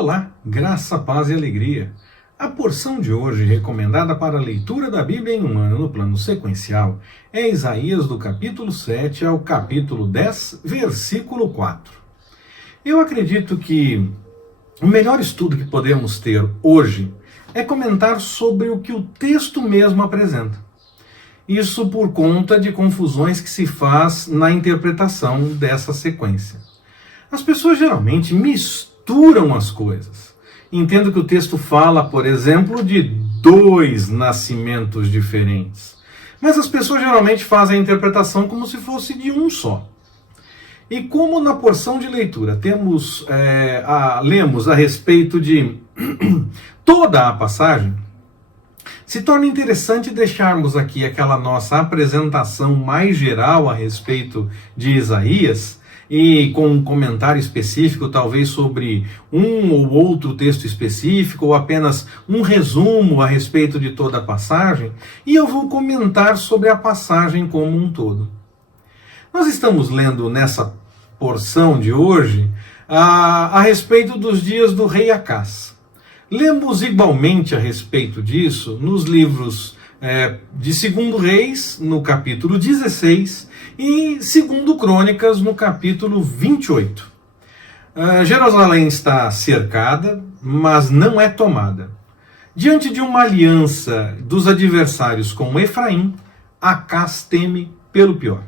Olá, graça, paz e alegria. A porção de hoje recomendada para a leitura da Bíblia em um ano no plano sequencial é Isaías do capítulo 7 ao capítulo 10, versículo 4. Eu acredito que o melhor estudo que podemos ter hoje é comentar sobre o que o texto mesmo apresenta. Isso por conta de confusões que se faz na interpretação dessa sequência. As pessoas geralmente misturam as coisas. Entendo que o texto fala, por exemplo, de 2 nascimentos diferentes. Mas as pessoas geralmente fazem a interpretação como se fosse de um só. E como na porção de leitura lemos a respeito de toda a passagem, se torna interessante deixarmos aqui aquela nossa apresentação mais geral a respeito de Isaías, e com um comentário específico, talvez sobre um ou outro texto específico, ou apenas um resumo a respeito de toda a passagem, e eu vou comentar sobre a passagem como um todo. Nós estamos lendo nessa porção de hoje a respeito dos dias do rei Acás. Lemos igualmente a respeito disso nos livros de 2 Reis, no capítulo 16, e 2 Crônicas, no capítulo 28. Jerusalém está cercada, mas não é tomada. Diante de uma aliança dos adversários com Efraim, Acás teme pelo pior.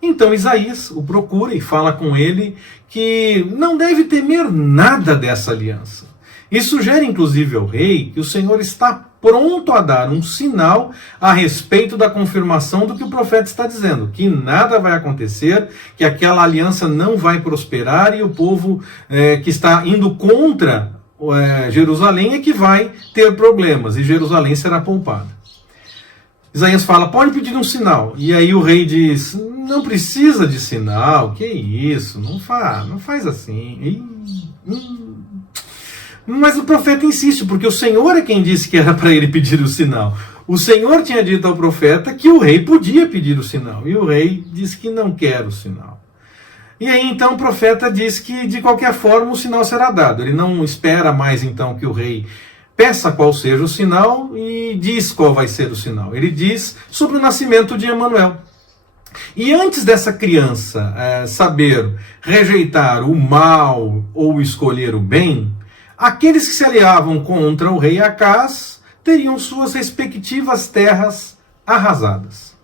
Então Isaías o procura e fala com ele que não deve temer nada dessa aliança. E sugere inclusive ao rei que o Senhor está pronto a dar um sinal a respeito da confirmação do que o profeta está dizendo, que nada vai acontecer, que aquela aliança não vai prosperar e o povo que está indo contra Jerusalém é que vai ter problemas e Jerusalém será poupada. Isaías fala, pode pedir um sinal. E aí o rei diz, não precisa de sinal, que isso, não faz assim. Mas o profeta insiste, porque o Senhor é quem disse que era para ele pedir o sinal. O Senhor tinha dito ao profeta que o rei podia pedir o sinal, e o rei disse que não quer o sinal. E aí então o profeta diz que de qualquer forma o sinal será dado. Ele não espera mais então que o rei peça qual seja o sinal e diz qual vai ser o sinal. Ele diz sobre o nascimento de Emanuel. E antes dessa criança saber rejeitar o mal ou escolher o bem, aqueles que se aliavam contra o rei Acás teriam suas respectivas terras arrasadas.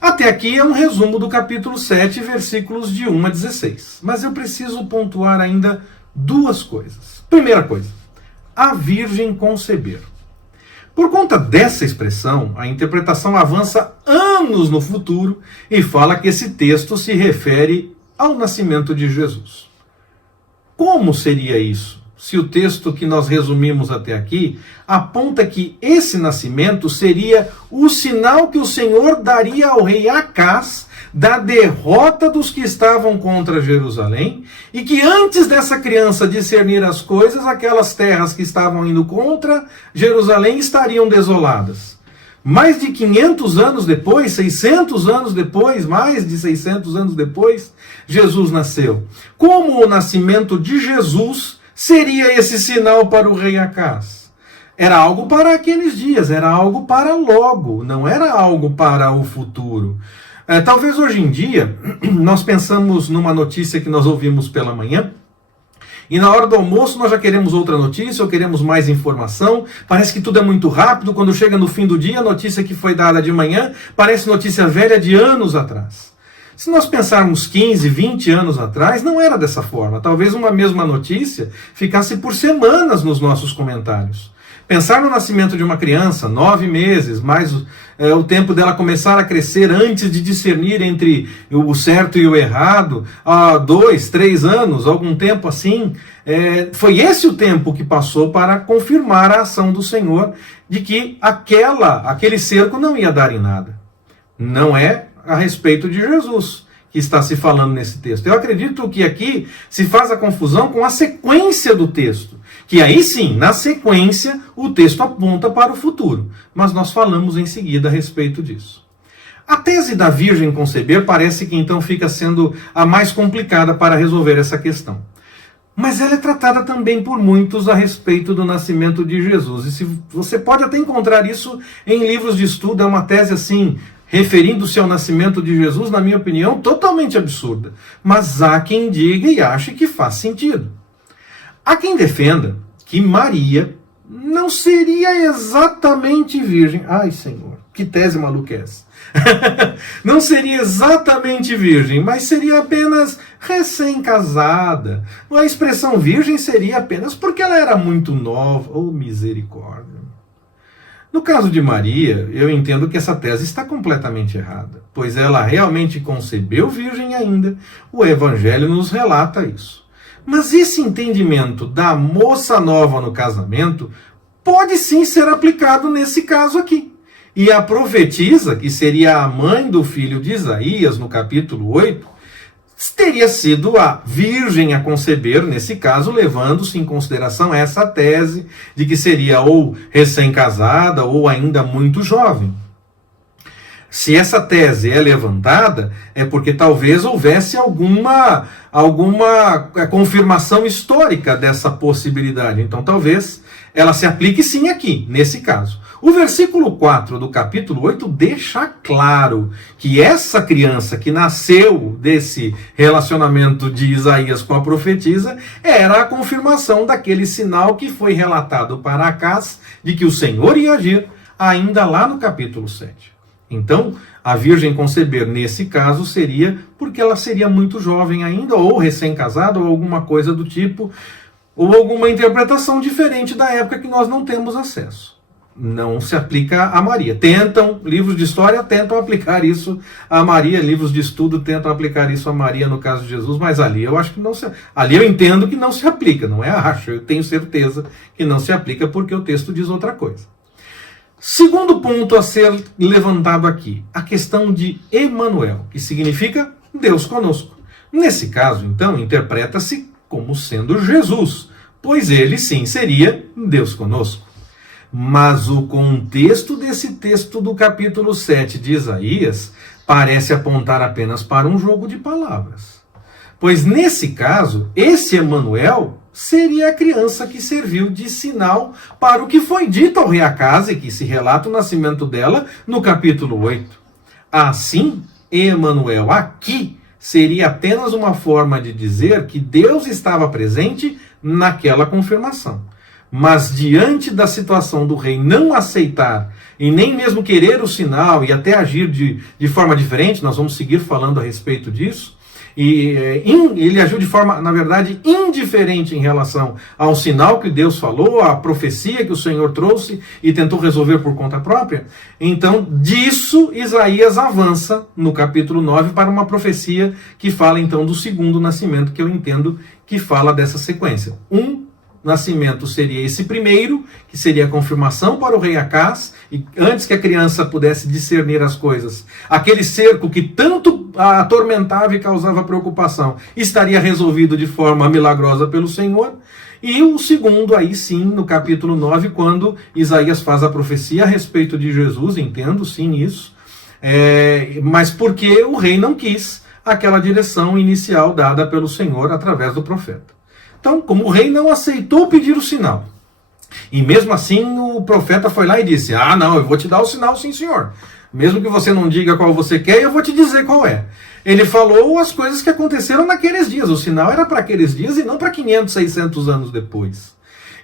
Até aqui é um resumo do capítulo 7, versículos de 1 a 16. Mas eu preciso pontuar ainda 2 coisas. Primeira coisa, a virgem conceber. Por conta dessa expressão, a interpretação avança anos no futuro e fala que esse texto se refere ao nascimento de Jesus. Como seria isso? Se o texto que nós resumimos até aqui aponta que esse nascimento seria o sinal que o Senhor daria ao rei Acás da derrota dos que estavam contra Jerusalém, e que antes dessa criança discernir as coisas, aquelas terras que estavam indo contra Jerusalém estariam desoladas. Mais de 500 anos depois, 600 anos depois, mais de 600 anos depois, Jesus nasceu. Como o nascimento de Jesus seria esse sinal para o rei Acás? Era algo para aqueles dias, era algo para logo, não era algo para o futuro. Talvez hoje em dia, nós pensamos numa notícia que nós ouvimos pela manhã, e na hora do almoço nós já queremos outra notícia, ou queremos mais informação, parece que tudo é muito rápido, quando chega no fim do dia, a notícia que foi dada de manhã parece notícia velha de anos atrás. Se nós pensarmos 15, 20 anos atrás, não era dessa forma. Talvez uma mesma notícia ficasse por semanas nos nossos comentários. Pensar no nascimento de uma criança, 9 meses, mais o tempo dela começar a crescer antes de discernir entre o certo e o errado, 2, 3 anos, algum tempo assim, foi esse o tempo que passou para confirmar a ação do Senhor de que aquele cerco não ia dar em nada. Não é a respeito de Jesus que está se falando nesse texto. Eu acredito que aqui se faz a confusão com a sequência do texto, que aí sim, na sequência, o texto aponta para o futuro, mas nós falamos em seguida a respeito disso. A tese da virgem conceber parece que então fica sendo a mais complicada para resolver essa questão. mas ela é tratada também por muitos a respeito do nascimento de Jesus. E você pode até encontrar isso em livros de estudo, é uma tese assim, referindo-se ao nascimento de Jesus, na minha opinião, totalmente absurda. Mas há quem diga e ache que faz sentido. Há quem defenda que Maria não seria exatamente virgem. Ai, Senhor, que tese maluca é essa? Não seria exatamente virgem, mas seria apenas recém-casada. A expressão virgem seria apenas porque ela era muito nova. Oh, misericórdia! No caso de Maria, eu entendo que essa tese está completamente errada, pois ela realmente concebeu virgem ainda. O Evangelho nos relata isso. Mas esse entendimento da moça nova no casamento pode sim ser aplicado nesse caso aqui. E a profetisa, que seria a mãe do filho de Isaías, no capítulo 8, teria sido a virgem a conceber, nesse caso, levando-se em consideração essa tese de que seria ou recém-casada ou ainda muito jovem. Se essa tese é levantada, é porque talvez houvesse alguma confirmação histórica dessa possibilidade. Então, talvez ela se aplique sim aqui, nesse caso. O versículo 4 do capítulo 8 deixa claro que essa criança que nasceu desse relacionamento de Isaías com a profetisa era a confirmação daquele sinal que foi relatado para Acás de que o Senhor ia agir ainda lá no capítulo 7. Então, a virgem conceber nesse caso seria porque ela seria muito jovem ainda, ou recém-casada, ou alguma coisa do tipo, ou alguma interpretação diferente da época que nós não temos acesso. Não se aplica a Maria. Livros de história tentam aplicar isso a Maria, livros de estudo tentam aplicar isso a Maria no caso de Jesus, mas ali eu acho que não se... Ali eu entendo que não se aplica, não é acho, eu tenho certeza que não se aplica porque o texto diz outra coisa. Segundo ponto a ser levantado aqui, a questão de Emanuel, que significa Deus conosco. Nesse caso, então, interpreta-se como sendo Jesus, pois ele sim seria Deus conosco. Mas o contexto desse texto do capítulo 7 de Isaías parece apontar apenas para um jogo de palavras. Pois nesse caso, esse Emanuel seria a criança que serviu de sinal para o que foi dito ao rei Acás e que se relata o nascimento dela no capítulo 8. Assim, Emanuel aqui seria apenas uma forma de dizer que Deus estava presente naquela confirmação. Mas diante da situação do rei não aceitar e nem mesmo querer o sinal e até agir de forma diferente, nós vamos seguir falando a respeito disso, e ele agiu de forma, na verdade, indiferente em relação ao sinal que Deus falou, à profecia que o Senhor trouxe e tentou resolver por conta própria. Então, disso, Isaías avança no capítulo 9 para uma profecia que fala então do segundo nascimento, que eu entendo que fala dessa sequência. Nascimento seria esse primeiro, que seria a confirmação para o rei Acás, e antes que a criança pudesse discernir as coisas, aquele cerco que tanto a atormentava e causava preocupação, estaria resolvido de forma milagrosa pelo Senhor. E o segundo, aí sim, no capítulo 9, quando Isaías faz a profecia a respeito de Jesus, entendo sim isso, mas porque o rei não quis aquela direção inicial dada pelo Senhor através do profeta. Então, como o rei não aceitou pedir o sinal, e mesmo assim o profeta foi lá e disse, não, eu vou te dar o sinal sim, senhor. Mesmo que você não diga qual você quer, eu vou te dizer qual é. Ele falou as coisas que aconteceram naqueles dias. O sinal era para aqueles dias e não para 500, 600 anos depois.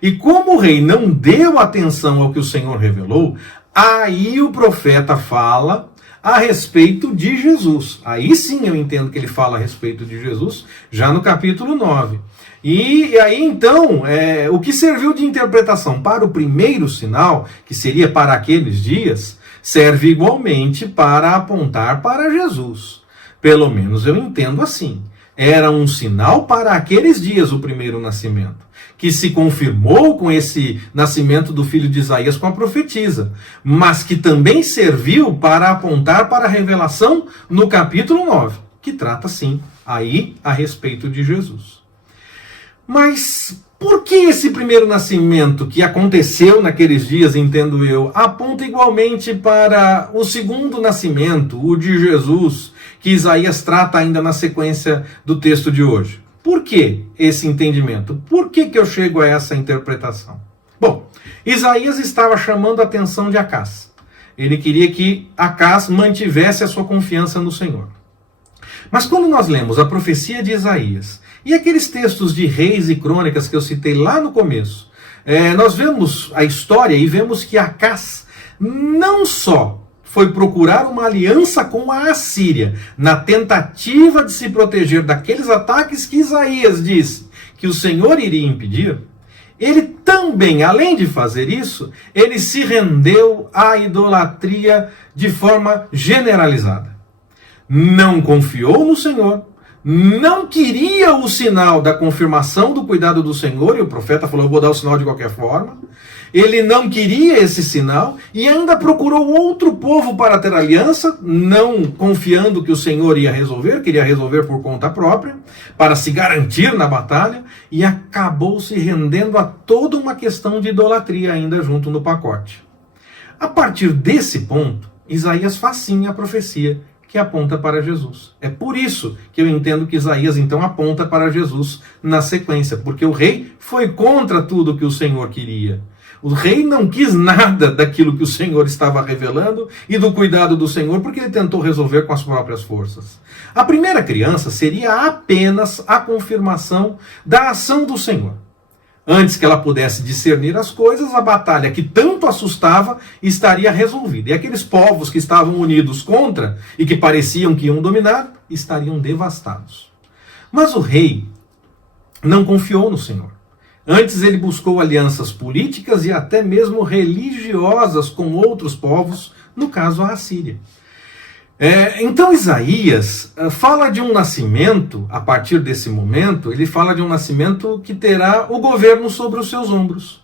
E como o rei não deu atenção ao que o Senhor revelou, aí o profeta fala a respeito de Jesus. Aí sim eu entendo que ele fala a respeito de Jesus, já no capítulo 9. E aí então, o que serviu de interpretação para o primeiro sinal, que seria para aqueles dias, serve igualmente para apontar para Jesus. Pelo menos eu entendo assim. Era um sinal para aqueles dias o primeiro nascimento, que se confirmou com esse nascimento do filho de Isaías com a profetisa, mas que também serviu para apontar para a revelação no capítulo 9, que trata sim aí a respeito de Jesus. Mas por que esse primeiro nascimento que aconteceu naqueles dias, entendo eu, aponta igualmente para o segundo nascimento, o de Jesus, que Isaías trata ainda na sequência do texto de hoje? Por que esse entendimento? Por que eu chego a essa interpretação? Bom, Isaías estava chamando a atenção de Acaz. Ele queria que Acaz mantivesse a sua confiança no Senhor. Mas quando nós lemos a profecia de Isaías e aqueles textos de Reis e Crônicas que eu citei lá no começo, nós vemos a história e vemos que Acaz não só foi procurar uma aliança com a Assíria, na tentativa de se proteger daqueles ataques que Isaías disse que o Senhor iria impedir, ele também, além de fazer isso, ele se rendeu à idolatria de forma generalizada. Não confiou no Senhor, não queria o sinal da confirmação do cuidado do Senhor, e o profeta falou, eu vou dar o sinal de qualquer forma. Ele não queria esse sinal e ainda procurou outro povo para ter aliança, não confiando que o Senhor ia resolver, queria resolver por conta própria, para se garantir na batalha, e acabou se rendendo a toda uma questão de idolatria ainda junto no pacote. A partir desse ponto, Isaías faz sim a profecia que aponta para Jesus. É por isso que eu entendo que Isaías então aponta para Jesus na sequência, porque o rei foi contra tudo que o Senhor queria. O rei não quis nada daquilo que o Senhor estava revelando e do cuidado do Senhor, porque ele tentou resolver com as próprias forças. A primeira criança seria apenas a confirmação da ação do Senhor. Antes que ela pudesse discernir as coisas, a batalha que tanto assustava estaria resolvida. E aqueles povos que estavam unidos contra e que pareciam que iam dominar, estariam devastados. Mas o rei não confiou no Senhor. Antes ele buscou alianças políticas e até mesmo religiosas com outros povos, no caso a Assíria. Então Isaías fala de um nascimento, a partir desse momento, ele fala de um nascimento que terá o governo sobre os seus ombros.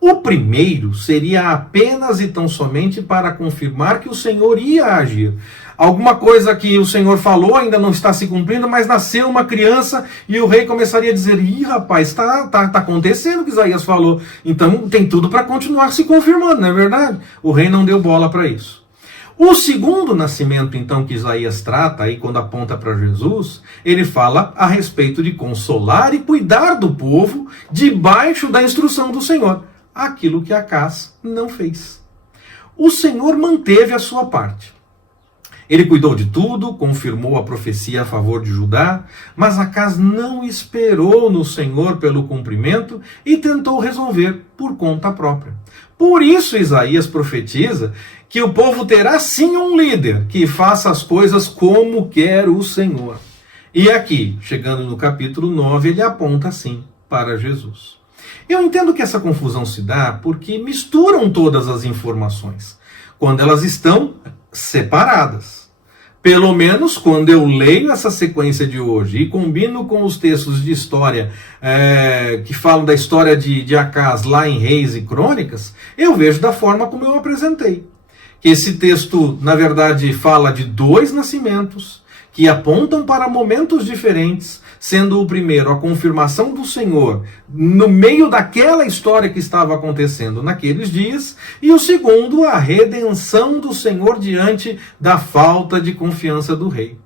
O primeiro seria apenas e tão somente para confirmar que o Senhor ia agir. Alguma coisa que o Senhor falou ainda não está se cumprindo, mas nasceu uma criança e o rei começaria a dizer, ih rapaz, está acontecendo o que Isaías falou. Então tem tudo para continuar se confirmando, não é verdade? O rei não deu bola para isso. O segundo nascimento, então, que Isaías trata, aí quando aponta para Jesus, ele fala a respeito de consolar e cuidar do povo debaixo da instrução do Senhor. Aquilo que Acaz não fez. O Senhor manteve a sua parte. Ele cuidou de tudo, confirmou a profecia a favor de Judá, mas Acaz não esperou no Senhor pelo cumprimento e tentou resolver por conta própria. Por isso Isaías profetiza que o povo terá sim um líder que faça as coisas como quer o Senhor. E aqui, chegando no capítulo 9, ele aponta assim para Jesus. Eu entendo que essa confusão se dá porque misturam todas as informações, quando elas estão separadas. Pelo menos quando eu leio essa sequência de hoje e combino com os textos de história que falam da história de Acaz lá em Reis e Crônicas, eu vejo da forma como eu apresentei. Que esse texto, na verdade, fala de dois nascimentos que apontam para momentos diferentes, sendo o primeiro a confirmação do Senhor no meio daquela história que estava acontecendo naqueles dias, e o segundo a redenção do Senhor diante da falta de confiança do rei.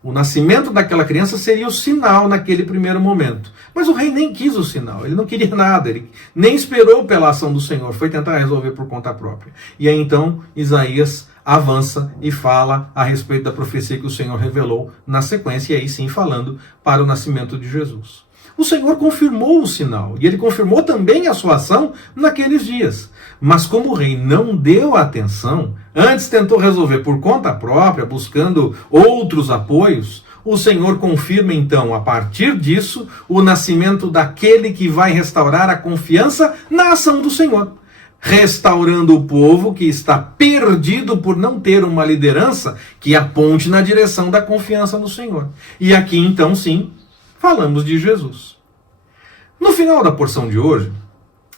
O nascimento daquela criança seria o sinal naquele primeiro momento. Mas o rei nem quis o sinal, ele não queria nada, ele nem esperou pela ação do Senhor, foi tentar resolver por conta própria. E aí então Isaías avança e fala a respeito da profecia que o Senhor revelou na sequência, e aí sim falando para o nascimento de Jesus. O Senhor confirmou o sinal, e ele confirmou também a sua ação naqueles dias. Mas como o rei não deu atenção, antes tentou resolver por conta própria, buscando outros apoios, o Senhor confirma então, a partir disso, o nascimento daquele que vai restaurar a confiança na ação do Senhor. Restaurando o povo que está perdido por não ter uma liderança que aponte na direção da confiança no Senhor. E aqui então sim, falamos de Jesus. No final da porção de hoje,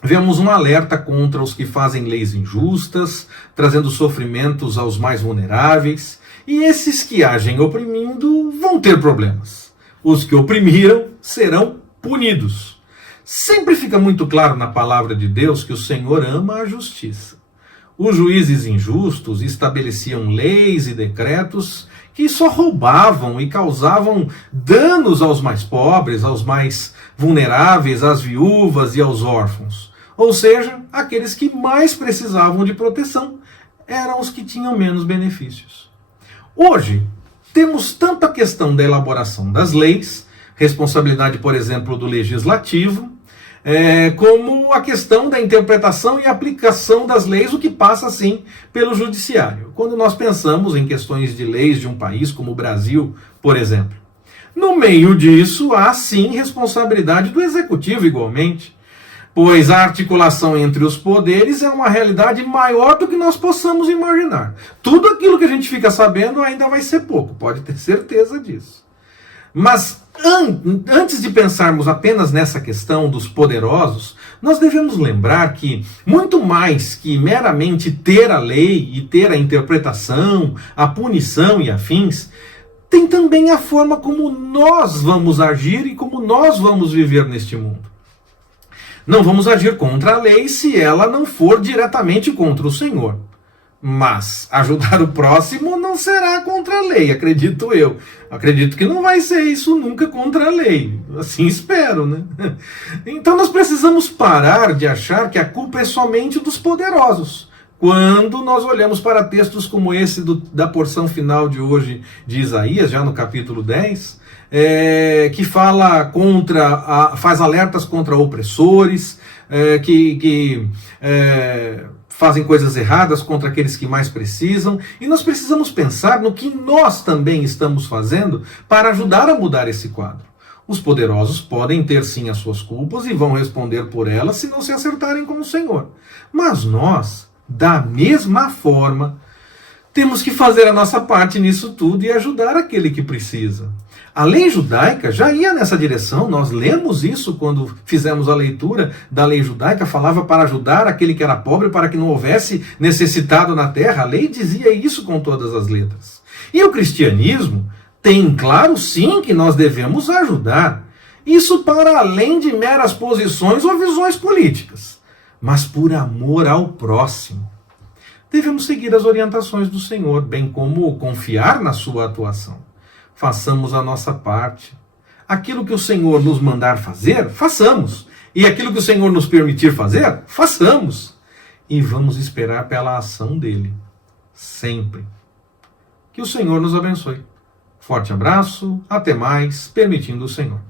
vemos um alerta contra os que fazem leis injustas, trazendo sofrimentos aos mais vulneráveis, e esses que agem oprimindo vão ter problemas. Os que oprimiram serão punidos. Sempre fica muito claro na palavra de Deus que o Senhor ama a justiça. Os juízes injustos estabeleciam leis e decretos que só roubavam e causavam danos aos mais pobres, aos mais vulneráveis, às viúvas e aos órfãos. Ou seja, aqueles que mais precisavam de proteção eram os que tinham menos benefícios. Hoje, temos tanto a questão da elaboração das leis, responsabilidade, por exemplo, do legislativo, como a questão da interpretação e aplicação das leis, o que passa, sim, pelo judiciário. Quando nós pensamos em questões de leis de um país como o Brasil, por exemplo. No meio disso, há, sim, responsabilidade do executivo igualmente, pois a articulação entre os poderes é uma realidade maior do que nós possamos imaginar. Tudo aquilo que a gente fica sabendo ainda vai ser pouco, pode ter certeza disso. Mas antes de pensarmos apenas nessa questão dos poderosos, nós devemos lembrar que, muito mais que meramente ter a lei e ter a interpretação, a punição e afins, tem também a forma como nós vamos agir e como nós vamos viver neste mundo. Não vamos agir contra a lei se ela não for diretamente contra o Senhor. Mas ajudar o próximo não será contra a lei, acredito eu. Acredito que não vai ser isso nunca contra a lei. Assim espero, né? Então nós precisamos parar de achar que a culpa é somente dos poderosos. Quando nós olhamos para textos como esse da porção final de hoje de Isaías, já no capítulo 10, que fala faz alertas contra opressores, que fazem coisas erradas contra aqueles que mais precisam, e nós precisamos pensar no que nós também estamos fazendo para ajudar a mudar esse quadro. Os poderosos podem ter sim as suas culpas e vão responder por elas se não se acertarem com o Senhor. Mas nós, da mesma forma, temos que fazer a nossa parte nisso tudo e ajudar aquele que precisa. A lei judaica já ia nessa direção, nós lemos isso quando fizemos a leitura da lei judaica, falava para ajudar aquele que era pobre, para que não houvesse necessitado na terra. A lei dizia isso com todas as letras. E o cristianismo tem claro sim que nós devemos ajudar. Isso para além de meras posições ou visões políticas, mas por amor ao próximo. Devemos seguir as orientações do Senhor, bem como confiar na sua atuação. Façamos a nossa parte. Aquilo que o Senhor nos mandar fazer, façamos. E aquilo que o Senhor nos permitir fazer, façamos. E vamos esperar pela ação dele. Sempre. Que o Senhor nos abençoe. Forte abraço, até mais, permitindo o Senhor.